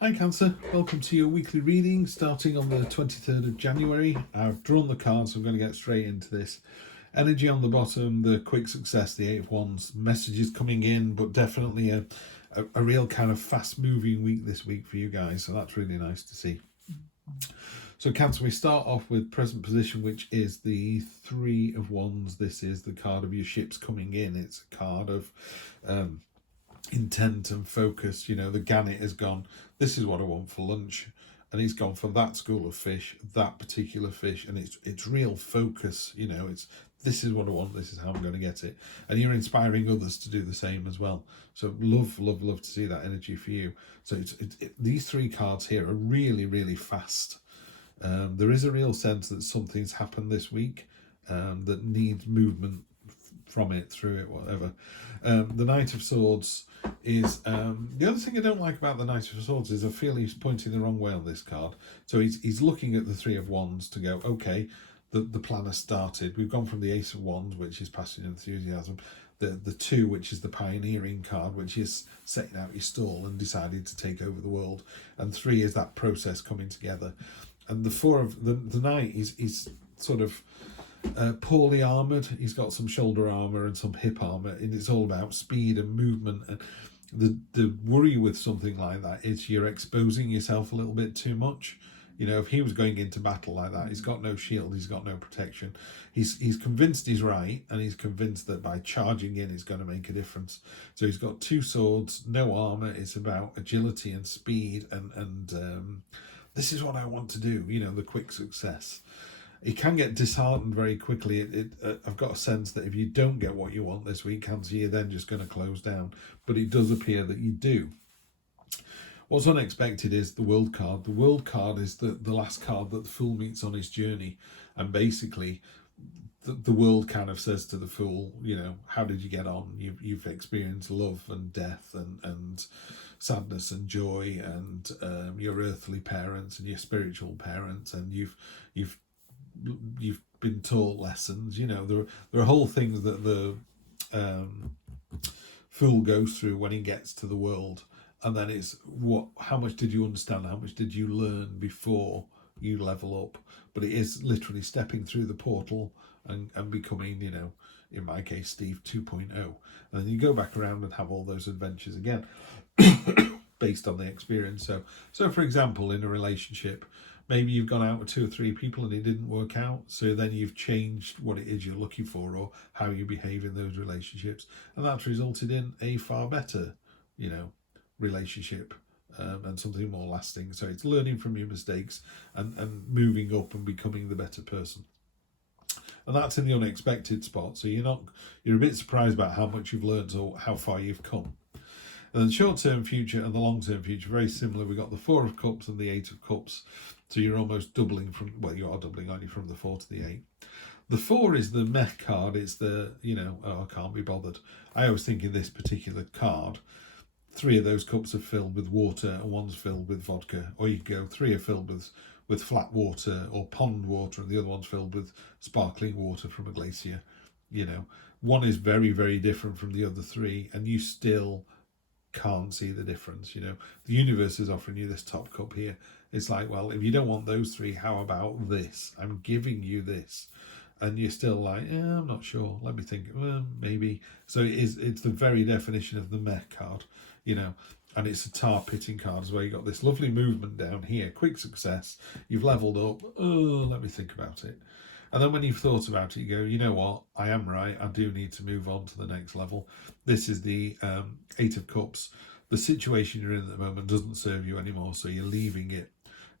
Hi Cancer, welcome to your weekly reading starting on the 23rd of January. I've drawn the cards, so I'm going to get straight into this. Energy on the bottom, the quick success, the Eight of Wands, messages coming in, but definitely a real kind of fast moving week this week for you guys, so that's really nice to see. So Cancer, we start off with present position, which is the Three of Wands. This is the card of your ships coming in. It's a card of intent and focus. You know, the gannet has gone, this is what I want for lunch, and he's gone for that school of fish, that particular fish, and it's real focus. You know, it's this is what I want, this is how I'm going to get it, and you're inspiring others to do the same as well. So love to see that energy for you. So these three cards here are really fast. There is a real sense that something's happened this week that needs movement from it, through it, whatever. The Knight of Swords is the other thing I don't like about the Knight of Swords is I feel he's pointing the wrong way on this card. So he's looking at the Three of Wands to go, okay, the plan has started. We've gone from the Ace of Wands, which is passion and enthusiasm, the Two, which is the pioneering card, which is setting out your stall and decided to take over the world, and Three is that process coming together. And the Four of the Knight is sort of poorly armoured. He's got some shoulder armour and some hip armour, and it's all about speed and movement. And the worry with something like that is you're exposing yourself a little bit too much. You know, if he was going into battle like that, he's got no shield, he's got no protection. He's convinced he's right, and he's convinced that by charging in, it's going to make a difference. So he's got two swords, no armour. It's about agility and speed, and this is what I want to do. You know, the quick success. He can get disheartened very quickly. I've got a sense that if you don't get what you want this week, Cancer, you're then just going to close down. But it does appear that you do. What's unexpected is the World card. The World card is the last card that the Fool meets on his journey. And basically, the World kind of says to the Fool, you know, how did you get on? You've experienced love and death and sadness and joy, and your earthly parents and your spiritual parents, and you've been taught lessons. You know, there are whole things that the Fool goes through when he gets to the world, and then it's how much did you understand, how much did you learn before you level up. But it is literally stepping through the portal and becoming, you know, in my case, Steve 2.0, and then you go back around and have all those adventures again based on the experience. So for example, in a relationship, maybe you've gone out with 2 or 3 people and it didn't work out. So then you've changed what it is you're looking for or how you behave in those relationships. And that's resulted in a far better, you know, relationship and something more lasting. So it's learning from your mistakes and moving up and becoming the better person. And that's in the unexpected spot. So you're a bit surprised about how much you've learned or how far you've come. And the short-term future and the long-term future, very similar. We've got the Four of Cups and the Eight of Cups. So you're almost doubling from, well, you are doubling, aren't you, from the 4 to the 8. The 4 is the meh card. It's the, you know, oh, I can't be bothered. I always think in this particular card, 3 of those cups are filled with water and one's filled with vodka. Or you go, 3 are filled with flat water or pond water, and the other one's filled with sparkling water from a glacier. You know, one is very different from the other 3, and you still can't see the difference. You know, the universe is offering you this top cup here. It's like, well, if you don't want those 3, how about this? I'm giving you this. And you're still like, I'm not sure. Let me think. Maybe. So it's the very definition of the meh card, you know, and it's a tar pitting card as well. You've got this lovely movement down here, quick success. You've leveled up. Oh, let me think about it. And then when you've thought about it, you go, you know what? I am right. I do need to move on to the next level. This is the 8 of Cups. The situation you're in at the moment doesn't serve you anymore, so you're leaving it.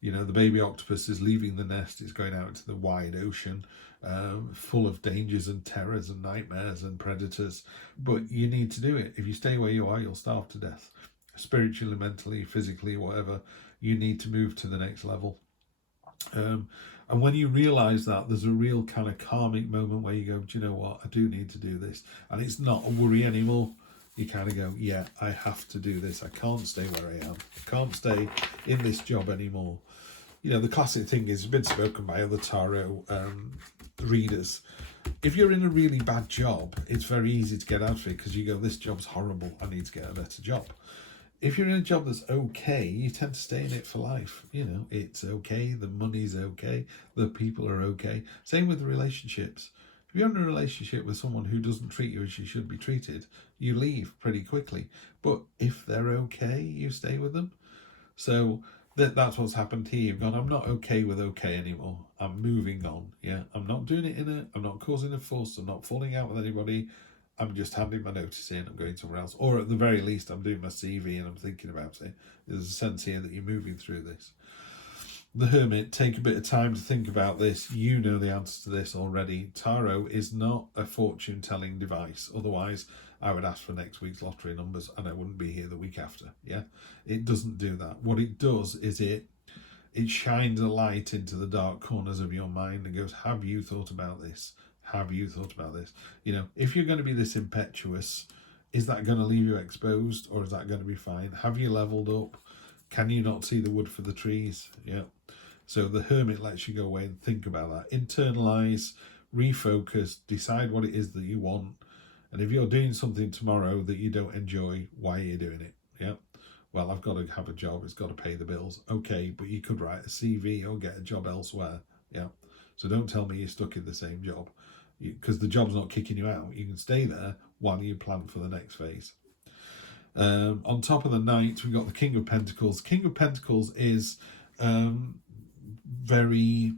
You know, the baby octopus is leaving the nest. It's going out into the wide ocean, full of dangers and terrors and nightmares and predators. But you need to do it. If you stay where you are, you'll starve to death. Spiritually, mentally, physically, whatever. You need to move to the next level. And when you realise that, there's a real kind of karmic moment where you go, do you know what? I do need to do this. And it's not a worry anymore. You kind of go, yeah, I have to do this. I can't stay where I am. I can't stay in this job anymore. You know, the classic thing is been spoken by other tarot readers. If you're in a really bad job, it's very easy to get out of it because you go, this job's horrible. I need to get a better job. If you're in a job that's okay, you tend to stay in it for life. You know, it's okay, the money's okay, the people are okay. Same with the relationships. If you're in a relationship with someone who doesn't treat you as you should be treated, you leave pretty quickly. But if they're okay, you stay with them. So that's what's happened here. You've gone, I'm not okay with okay anymore. I'm moving on. Yeah, I'm not doing it I'm not causing a fuss. I'm not falling out with anybody. I'm just handing my notice in. I'm going somewhere else. Or at the very least, I'm doing my CV and I'm thinking about it. There's a sense here that you're moving through this. The Hermit, take a bit of time to think about this. You know the answer to this already. Tarot is not a fortune-telling device. Otherwise, I would ask for next week's lottery numbers and I wouldn't be here the week after. Yeah, it doesn't do that. What it does is it shines a light into the dark corners of your mind and goes, have you thought about this? Have you thought about this? You know, if you're going to be this impetuous, is that going to leave you exposed or is that going to be fine? Have you leveled up? Can you not see the wood for the trees? Yeah. So the Hermit lets you go away and think about that. Internalize, refocus, decide what it is that you want. And if you're doing something tomorrow that you don't enjoy, why are you doing it? Yeah. Well, I've got to have a job. It's got to pay the bills. Okay, but you could write a CV or get a job elsewhere. Yeah. So don't tell me you're stuck in the same job because the job's not kicking you out. You can stay there while you plan for the next phase. On top of the Knight, we've got the King of Pentacles. King of Pentacles is very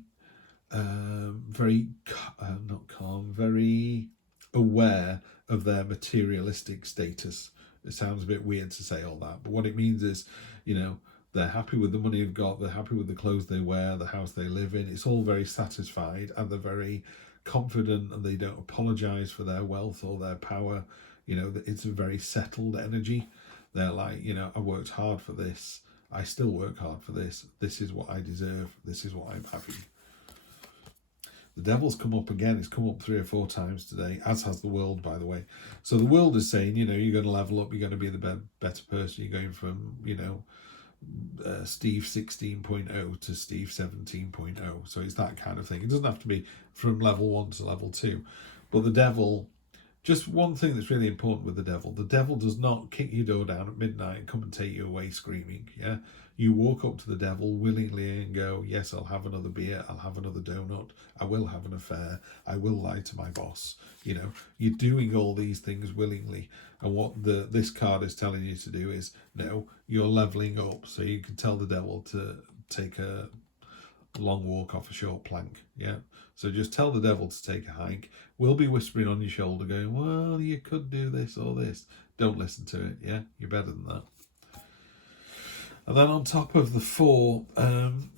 not calm, very aware of their materialistic status. It sounds a bit weird to say all that, but what it means is, you know, they're happy with the money they've got, they're happy with the clothes they wear, the house they live in. It's all very satisfied and they're very confident and they don't apologize for their wealth or their power. You know, it's a very settled energy. They're like, you know, I worked hard for this. I still work hard for this. This is what I deserve. This is what I'm having. The Devil's come up again. It's come up 3 or 4 times today, as has the World, by the way. So the World is saying, you know, you're going to level up. You're going to be the better person. You're going from, you know, Steve 16.0 to Steve 17.0. So it's that kind of thing. It doesn't have to be from level 1 to level 2. But the Devil... Just one thing that's really important with the devil does not kick your door down at midnight and come and take you away screaming. Yeah, you walk up to the devil willingly and go, yes, I'll have another beer, I'll have another donut, I will have an affair, I will lie to my boss. You know, you're doing all these things willingly. And what this card is telling you to do is, no, you're leveling up. So you can tell the devil to take a long walk off a short plank. Yeah, so just tell the devil to take a hike. We'll be whispering on your shoulder going, well, you could do this or this. Don't listen to it. Yeah, you're better than that. And then on top of the 4,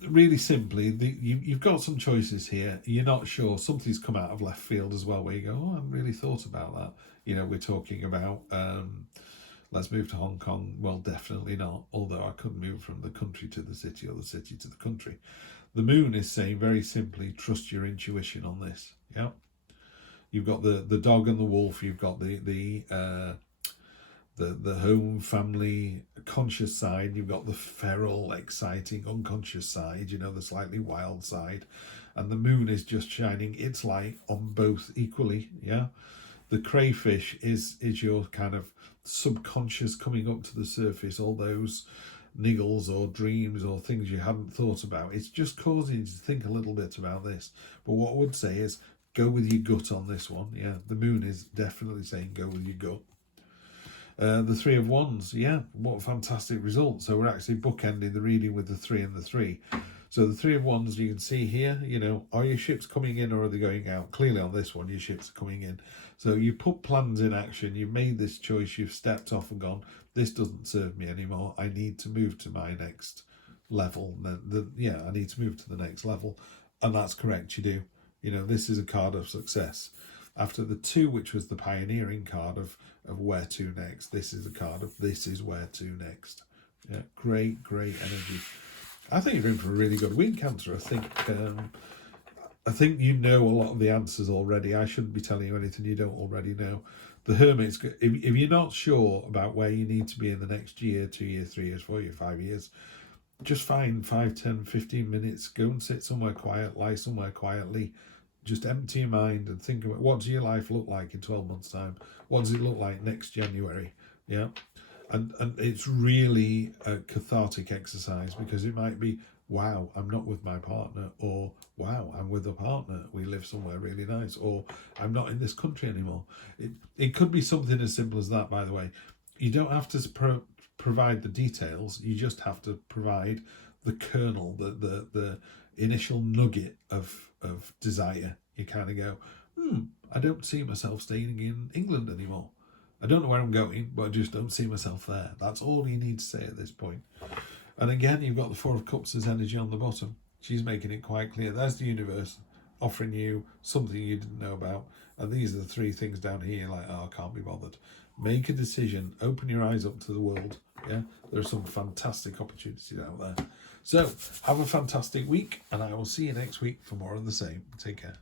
really simply, you've got some choices here. You're not sure. Something's come out of left field as well where you go, oh, I haven't really thought about that. You know, we're talking about let's move to Hong Kong. Well, definitely not. Although I could move from the country to the city or the city to the country. The Moon is saying very simply, trust your intuition on this. Yeah. You've got the dog and the wolf. You've got the home family conscious side. You've got the feral, exciting, unconscious side. You know, the slightly wild side, and the Moon is just shining its light on both equally. Yeah, the crayfish is your kind of subconscious coming up to the surface. All those niggles or dreams or things you hadn't thought about. It's just causing you to think a little bit about this. But what I would say is, go with your gut on this one. Yeah, the Moon is definitely saying go with your gut. The 3 of Wands, yeah, what a fantastic result. So we're actually bookending the reading with the 3 and the 3. So the 3 of Wands, you can see here, you know, are your ships coming in or are they going out? Clearly on this one, your ships are coming in. So you put plans in action, you've made this choice, you've stepped off and gone, this doesn't serve me anymore. I need to move to my next level. I need to move to the next level. And that's correct, you do. You know, this is a card of success. After the 2, which was the pioneering card of where to next, this is a card of this is where to next. Yeah, great energy. I think you're in for a really good week, Cancer. I think you know a lot of the answers already. I shouldn't be telling you anything you don't already know. The Hermit's, if you're not sure about where you need to be in the next year, 2 years, 3 years, 4 years, 5 years, just find 5, 10, 15 minutes, go and sit somewhere quiet, lie somewhere quietly. Just empty your mind and think about what does your life look like in 12 months' time? What does it look like next January? Yeah. And it's really a cathartic exercise, because it might be, wow, I'm not with my partner, or wow, I'm with a partner, we live somewhere really nice, or I'm not in this country anymore. It could be something as simple as that, by the way. You don't have to provide the details, you just have to provide the kernel, the initial nugget of desire. You kind of go, I don't see myself staying in England anymore. I don't know where I'm going, but I just don't see myself there. That's all you need to say at this point. And again, you've got the Four of Cups as energy on the bottom. She's making it quite clear. There's the universe offering you something you didn't know about. And these are the three things down here, like, oh, I can't be bothered. Make a decision. Open your eyes up to the world. Yeah, there are some fantastic opportunities out there. So, have a fantastic week, and I will see you next week for more of the same. Take care.